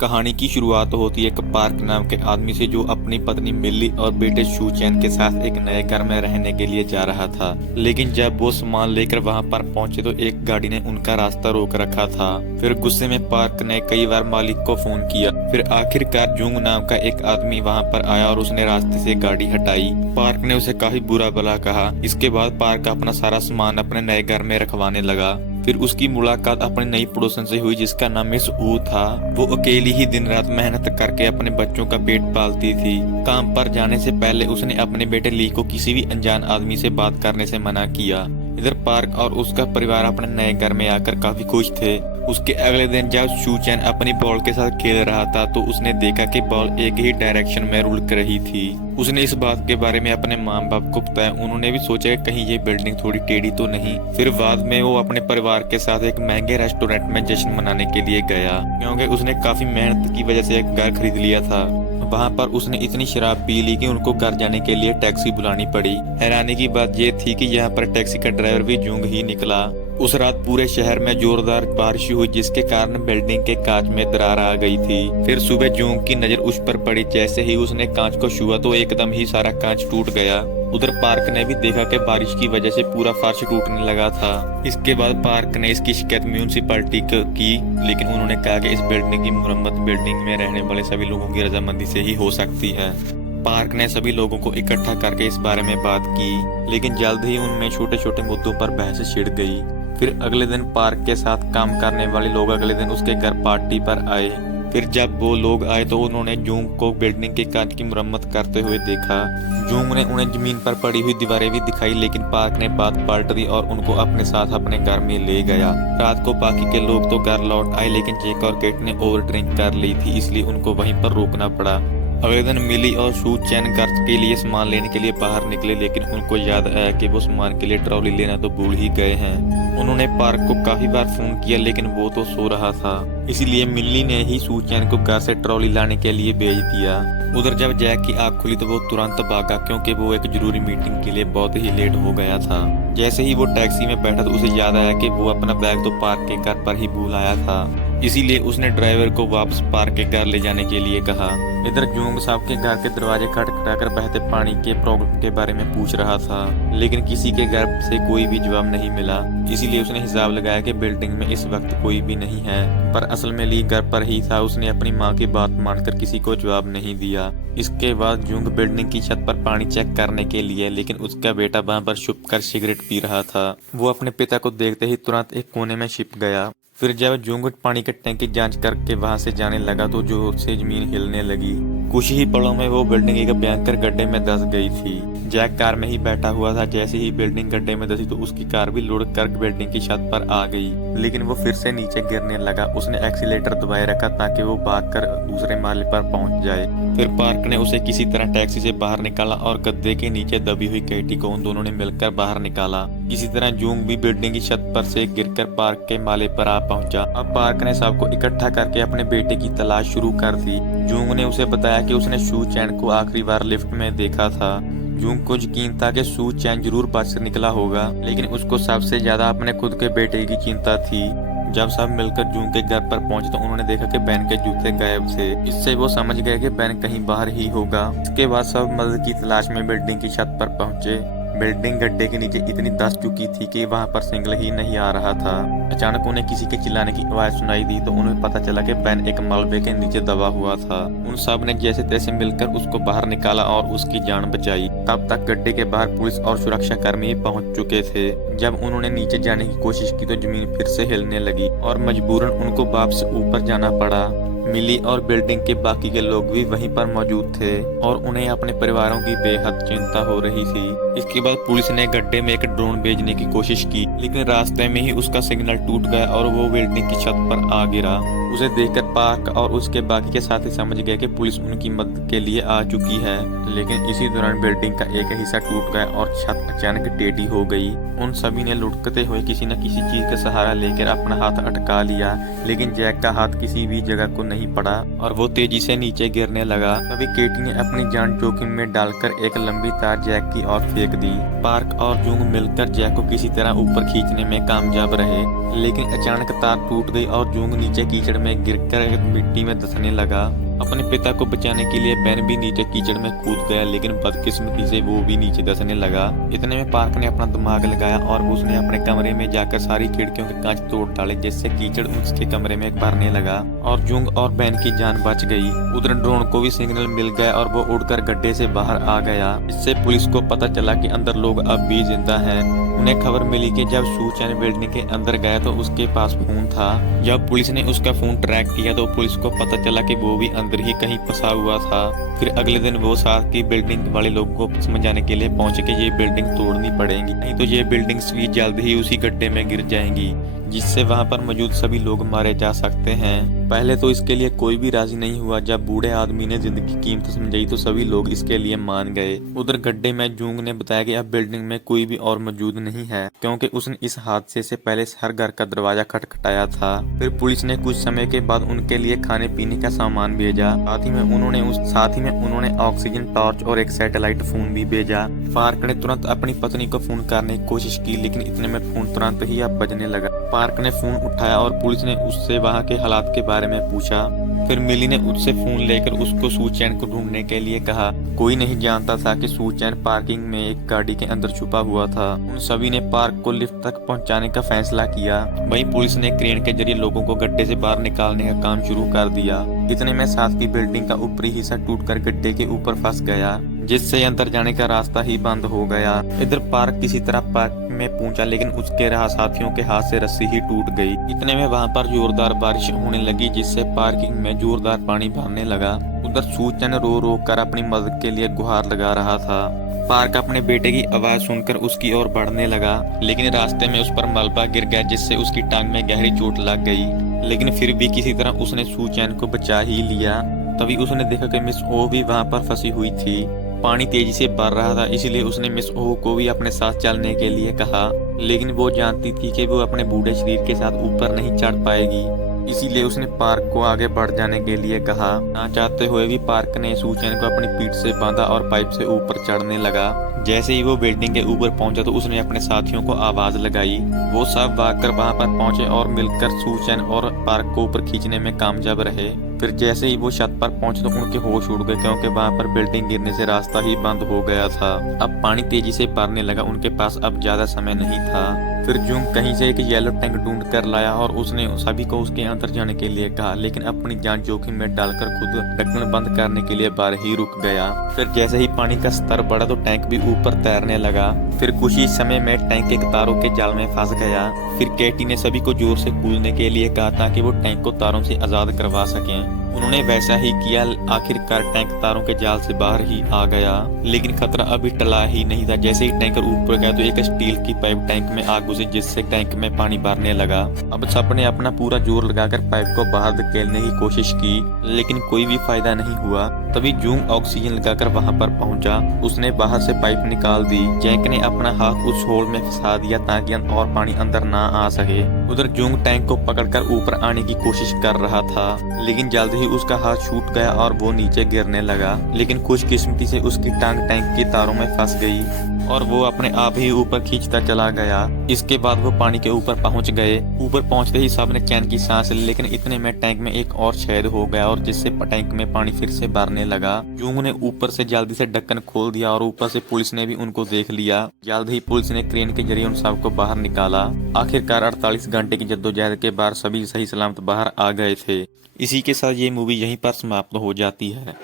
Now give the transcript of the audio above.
कहानी की शुरुआत होती है एक पार्क नाम के आदमी से जो अपनी पत्नी मिल्ली और बेटे शू चैन के साथ एक नए घर में रहने के लिए जा रहा था। लेकिन जब वो सामान लेकर वहां पर पहुंचे तो एक गाड़ी ने उनका रास्ता रोक रखा था। फिर गुस्से में पार्क ने कई बार मालिक को फोन किया। फिर आखिरकार जुंग नाम का एक आदमी वहां पर आया और उसने रास्ते से गाड़ी हटाई। पार्क ने उसे काफी बुरा भला कहा। इसके बाद पार्क अपना सारा सामान अपने नए घर में रखवाने लगा। फिर उसकी मुलाकात अपनी नई पड़ोसन से हुई जिसका नाम मिस ऊ था। वो अकेली ही दिन रात मेहनत करके अपने बच्चों का पेट पालती थी। काम पर जाने से पहले उसने अपने बेटे ली को किसी भी अनजान आदमी से बात करने से मना किया। इधर पार्क और उसका परिवार अपने नए घर में आकर काफी खुश थे। उसके अगले दिन जब शू चैन अपनी बॉल के साथ खेल रहा था तो उसने देखा कि बॉल एक ही डायरेक्शन में रुक रही थी। उसने इस बात के बारे में अपने माँ बाप को बताया। उन्होंने भी सोचा कि कहीं ये बिल्डिंग थोड़ी टेढ़ी तो नहीं। फिर बाद में वो अपने परिवार के साथ एक महंगे रेस्टोरेंट में जश्न मनाने के लिए गया, क्योंकि उसने काफी मेहनत की वजह से एक घर खरीद लिया था। वहाँ पर उसने इतनी शराब पी ली कि उनको घर जाने के लिए टैक्सी बुलानी पड़ी। हैरानी की बात यह थी कि यहाँ पर टैक्सी का ड्राइवर भी जुंग ही निकला। उस रात पूरे शहर में जोरदार बारिश हुई जिसके कारण बिल्डिंग के कांच में दरार आ गई थी। फिर सुबह जुंग की नजर उस पर पड़ी। जैसे ही उसने कांच को छुआ तो एकदम ही सारा कांच टूट गया। उधर पार्क ने भी देखा कि बारिश की वजह से पूरा फर्श टूटने लगा था। इसके बाद पार्क ने इसकी शिकायत म्यूनिसिपैलिटी को की, लेकिन उन्होंने कहा कि इस बिल्डिंग की मरम्मत बिल्डिंग में रहने वाले सभी लोगों की रजामंदी से ही हो सकती है। पार्क ने सभी लोगों को इकट्ठा करके इस बारे में बात की, लेकिन जल्द ही उनमें छोटे छोटे मुद्दों पर बहस छिड़ गई। फिर अगले दिन पार्क के साथ काम करने वाले लोग अगले दिन उसके घर पार्टी पर आए। फिर जब वो लोग आए तो उन्होंने जूंग को बिल्डिंग के कांच की मरम्मत करते हुए देखा। जूंग ने उन्हें जमीन पर पड़ी हुई दीवारें भी दिखाई, लेकिन पार्क ने बात पलट दी और उनको अपने साथ अपने घर में ले गया। रात को बाकी के लोग तो घर लौट आए, लेकिन जैक और केट ने ओवर ड्रिंक कर ली थी, इसलिए उनको वहीं पर रोकना पड़ा। अगले दिन मिली और शू चैन घर के लिए सामान लेने के लिए बाहर निकले, लेकिन उनको याद आया कि वो सामान के लिए ट्रॉली लेना तो भूल ही गए हैं। उन्होंने पार्क को काफी बार फोन किया, लेकिन वो तो सो रहा था। इसीलिए मिल्ली ने ही शू चैन को घर से ट्रॉली लाने के लिए भेज दिया। उधर जब जैक की आंख खुली तो वो तुरंत भागा, क्योंकि वो एक जरूरी मीटिंग के लिए बहुत ही लेट हो गया था। जैसे ही वो टैक्सी में बैठा तो उसे याद आया कि वो अपना बैग तो पार्क के घर पर ही भूल आया था। इसीलिए उसने ड्राइवर को वापस पार्क के घर ले जाने के लिए कहा। इधर जुंग साहब के घर के दरवाजे खटखटाकर बहते पानी के प्रॉब्लम के बारे में पूछ रहा था, लेकिन किसी के घर से कोई भी जवाब नहीं मिला। इसीलिए उसने हिसाब लगाया कि बिल्डिंग में इस वक्त कोई भी नहीं है, पर असल में ली घर पर ही था। उसने अपनी माँ की बात मानकर किसी को जवाब नहीं दिया। इसके बाद जुंग बिल्डिंग की छत पर पानी चेक करने के लिए, लेकिन उसका बेटा वहाँ पर छुपकर सिगरेट पी रहा था। वो अपने पिता को देखते ही तुरंत एक कोने में छिप गया। फिर जब जुंग पानी के टैंक की जांच करके वहां से जाने लगा तो जोर से जमीन हिलने लगी। कुछ ही पलों में वो बिल्डिंग एक भयंकर गड्ढे में धंस गई थी। जैक कार में ही बैठा हुआ था। जैसे ही बिल्डिंग गड्ढे में धंसी तो उसकी कार भी लुढ़क कर बिल्डिंग की छत पर आ गई, लेकिन वो फिर से नीचे गिरने लगा। उसने एक्सीलेटर दबाए रखा ताकि वो भागकर दूसरे माले पर पहुंच जाए। फिर पार्क ने उसे किसी तरह टैक्सी से बाहर निकाला और गद्दे के नीचे दबी हुई कैटी को उन दोनों ने मिलकर बाहर निकाला। इसी तरह जूंग भी बिल्डिंग की छत पर से गिरकर पार्क के माले पर आ पहुंचा। अब पार्क ने सबको इकट्ठा करके अपने बेटे की तलाश शुरू कर दी। जूंग ने उसे बताया कि उसने शू चैन को आखिरी बार लिफ्ट में देखा था। जूंग को यकीन था कि शू चैन जरूर बच से निकला होगा, लेकिन उसको सबसे ज्यादा अपने खुद के बेटे की चिंता थी। जब सब मिलकर जूंग के घर पर पहुंचे तो उन्होंने देखा कि बैन के जूते गायब थे। इससे वो समझ गए कि बैन कहीं बाहर ही होगा। इसके बाद सब मदद की तलाश में बिल्डिंग की छत पर पहुंचे। बिल्डिंग गड्ढे के नीचे इतनी धंस चुकी थी कि वहां पर सिग्नल ही नहीं आ रहा था। अचानक उन्हें किसी के चिल्लाने की आवाज सुनाई दी तो उन्हें पता चला कि बैन एक मलबे के नीचे दबा हुआ था। उन सब ने जैसे तैसे मिलकर उसको बाहर निकाला और उसकी जान बचाई। तब तक गड्ढे के बाहर पुलिस और सुरक्षा कर्मी पहुंच चुके थे। जब उन्होंने नीचे जाने की कोशिश की तो जमीन फिर से हिलने लगी और मजबूरन उनको वापस ऊपर जाना पड़ा। मिली और बिल्डिंग के बाकी के लोग भी वहीं पर मौजूद थे और उन्हें अपने परिवारों की बेहद चिंता हो रही थी। इसके बाद पुलिस ने गड्ढे में एक ड्रोन भेजने की कोशिश की, लेकिन रास्ते में ही उसका सिग्नल टूट गया और वो बिल्डिंग की छत पर आ गिरा। उसे देखकर पार्क और उसके बाकी के साथी समझ गए कि पुलिस उनकी मदद के लिए आ चुकी है, लेकिन इसी दौरान बिल्डिंग का एक हिस्सा टूट गया और छत अचानक टेढ़ी हो गई। उन सभी ने लुढ़कते हुए किसी न किसी चीज का सहारा लेकर अपना हाथ अटका लिया, लेकिन जैक का हाथ किसी भी जगह को नहीं नहीं पड़ा और वो तेजी से नीचे गिरने लगा। तभी केटी ने अपनी जान जोखिम में डालकर एक लंबी तार जैक की ओर फेंक दी। पार्क और जूंग मिलकर जैक को किसी तरह ऊपर खींचने में कामयाब रहे, लेकिन अचानक तार टूट गई और जूंग नीचे कीचड़ में गिरकर मिट्टी में धंसने लगा। अपने पिता को बचाने के लिए बेन भी नीचे कीचड़ में कूद गया, लेकिन बदकिस्मती से वो भी नीचे धंसने लगा। इतने में पार्क ने अपना दिमाग लगाया और उसने अपने कमरे में जाकर सारी खिड़कियों के कांच तोड़ डाले, जिससे कीचड़ उसके कमरे में भरने लगा और जूंग और बेन की जान बच गई। उधर ड्रोन को भी सिग्नल मिल गया और वो उड़कर गड्ढे से बाहर आ गया। इससे पुलिस को पता चला कि अंदर लोग अब भी जिंदा हैं। उन्हें खबर मिली कि जब शू चैन बिल्डिंग के अंदर गया तो उसके पास फोन था। जब पुलिस ने उसका फोन ट्रैक किया तो पुलिस को पता चला कि वो भी अंदर ही कहीं फंसा हुआ था। फिर अगले दिन वो साथ की बिल्डिंग वाले लोगों को समझाने के लिए पहुंचे कि ये बिल्डिंग तोड़नी पड़ेगी, नहीं तो ये बिल्डिंग्स भी जल्द ही उसी गड्ढे में गिर जाएंगी, जिससे वहां पर मौजूद सभी लोग मारे जा सकते हैं। पहले तो इसके लिए कोई भी राजी नहीं हुआ। जब बूढ़े आदमी ने जिंदगी की कीमत समझाई तो सभी लोग इसके लिए मान गए। उधर गड्ढे में जूंग ने बताया कि अब बिल्डिंग में कोई भी और मौजूद नहीं है, क्योंकि उसने इस हादसे से पहले हर घर का दरवाजा खटखटाया था। फिर पुलिस ने कुछ समय के बाद उनके लिए खाने पीने का सामान भेजा। साथ ही में उन्होंने ऑक्सीजन टॉर्च और एक सैटेलाइट फोन भी भेजा। पार्क ने तुरंत अपनी पत्नी को फोन करने की कोशिश की, लेकिन इतने में फोन तुरंत ही अब बजने लगा। पार्क ने फोन उठाया और पुलिस ने उससे वहां के हालात के बारे में पूछा। फिर मिली ने उससे फोन लेकर उसको शू चैन को ढूंढने के लिए कहा। कोई नहीं जानता था कि शू चैन पार्किंग में एक गाड़ी के अंदर छुपा हुआ था। उन सभी ने पार्क को लिफ्ट तक पहुंचाने का फैसला किया। वहीं पुलिस ने क्रेन के जरिए लोगों को गड्ढे से बाहर निकालने का काम शुरू कर दिया। इतने में साथ की बिल्डिंग का ऊपरी हिस्सा टूटकर गड्ढे के ऊपर फंस गया, जिससे अंदर जाने का रास्ता ही बंद हो गया। इधर पार्क किसी तरह पार्क में पहुंचा, लेकिन उसके राह साथियों के हाथ से रस्सी ही टूट गई। इतने में वहां पर जोरदार बारिश होने लगी, जिससे पार्किंग में जोरदार पानी भरने लगा। उधर शू चैन रो रो कर अपनी मदद के लिए गुहार लगा रहा था। पार्क अपने बेटे की आवाज सुनकर उसकी ओर बढ़ने लगा, लेकिन रास्ते में उस पर मलबा गिर गया, जिससे उसकी टांग में गहरी चोट लग गई। लेकिन फिर भी किसी तरह उसने शू चैन को बचा ही लिया। तभी उसने देखा कि मिस ओ भी वहां पर फंसी हुई थी। पानी तेजी से बढ़ रहा था, इसलिए उसने मिस ओ को भी अपने साथ चलने के लिए कहा, लेकिन वो जानती थी कि वो अपने बूढ़े शरीर के साथ ऊपर नहीं चढ़ पाएगी। इसीलिए उसने पार्क को आगे बढ़ जाने के लिए कहा। ना चाहते हुए भी पार्क ने शू चैन को अपनी पीठ से बांधा और पाइप से ऊपर चढ़ने लगा। जैसे ही वो बिल्डिंग के ऊपर पहुंचा तो उसने अपने साथियों को आवाज लगाई। वो सब भागकर वहां पर पहुंचे और मिलकर शू चैन और पार्क को ऊपर खींचने में कामयाब रहे। फिर जैसे ही वो छत पर पहुंचे तो उनके होश उड़ गए, क्योंकि वहां पर बिल्डिंग गिरने से रास्ता ही बंद हो गया था। अब पानी तेजी से बढ़ने लगा, उनके पास अब ज्यादा समय नहीं था। फिर जूंग कहीं से एक येलो टैंक ढूंढ कर लाया और उसने सभी को उसके अंदर जाने के लिए कहा, लेकिन अपनी जान जोखिम में डालकर खुद ढक्कन बंद करने के लिए बाहर ही रुक गया। फिर जैसे ही पानी का स्तर बढ़ा तो टैंक भी ऊपर तैरने लगा। फिर कुछ ही समय में टैंक एक तारों के जाल में फंस गया। फिर केटी ने सभी को जोर से कूदने के लिए कहा ताकि वो टैंक को तारों से आजाद करवा सकें। उन्होंने वैसा ही किया। आखिरकार टैंक तारों के जाल से बाहर ही आ गया, लेकिन खतरा अभी टला ही नहीं था। जैसे ही टैंकर ऊपर गया तो एक स्टील की पाइप टैंक में आ घुसी, जिससे टैंक में पानी भरने लगा। अब सबने अपना पूरा जोर लगाकर पाइप को बाहर धकेलने की कोशिश की, लेकिन कोई भी फायदा नहीं हुआ। तभी जूंग ऑक्सीजन लगाकर वहां पर पहुंचा। उसने बाहर से पाइप निकाल दी। जैक ने अपना हाथ उस होल में फंसा दिया ताकि और पानी अंदर ना आ सके। उधर जूंग टैंक को पकड़कर ऊपर आने की कोशिश कर रहा था, लेकिन जल्द ही उसका हाथ छूट गया और वो नीचे गिरने लगा। लेकिन खुशकिस्मती से उसकी टांग टैंक की तारों में फंस गई और वो अपने आप ही ऊपर खींचता चला गया। इसके बाद वो पानी के ऊपर पहुंच गए। ऊपर पहुंचते ही सबने चैन की सांस ली, लेकिन इतने में टैंक में एक और छेद हो गया और जिससे टैंक में पानी फिर से भरने लगा। जूंग ने ऊपर से जल्दी से ढक्कन खोल दिया और ऊपर से पुलिस ने भी उनको देख लिया। जल्द ही पुलिस ने क्रेन के जरिए उन सबको बाहर निकाला। आखिरकार 48 घंटे की जद्दोजहद के बाद सभी सही सलामत बाहर आ गए थे। इसी के साथ ये मूवी यहीं पर समाप्त हो जाती है।